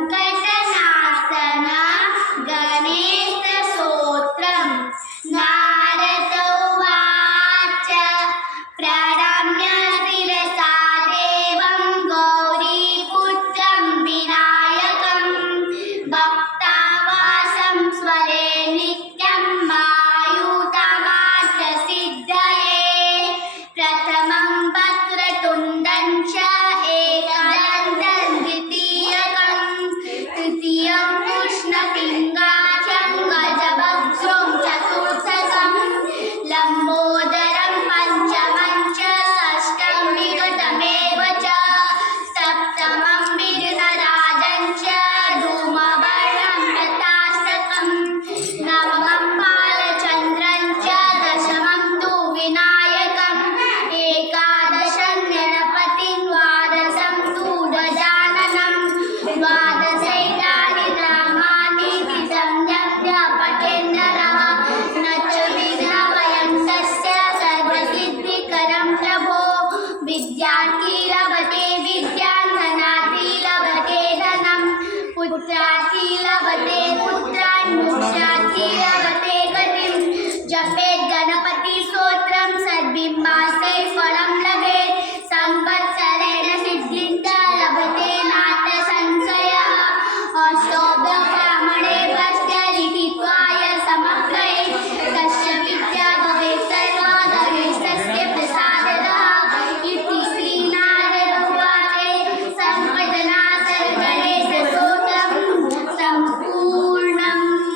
सङ्कटनाशन गणेशस्तोत्रम्। नारद उवाच प्रणम्य शिरसा देवं गौरीपुत्रं विनायकं भक्तावासं स्वरे नित्यं मायुतमार्थसिद्धये। प्रथमं वक्रतुण्डं च एकदन्तं द्वितीयकं तृतीयं कृष्णपिङ्गाक्षं गजवक्त्रं चतुर्थकं लम्बोदरं पञ्चमं च षष्ठं विकटमेव च सप्तमं विघ्नराजं च धूमवर्णं तथाष्टकं नवमं बालचन्द्रं च दशमं तु विनायकम् एकादशं गणपतिं द्वादशं तु गजाननं द्वादशैतानि नामानि संयम्य पठेन्नरः न च विघ्नभयं तस्य सर्वसिद्धिकरं प्रभो। विद्यार्थी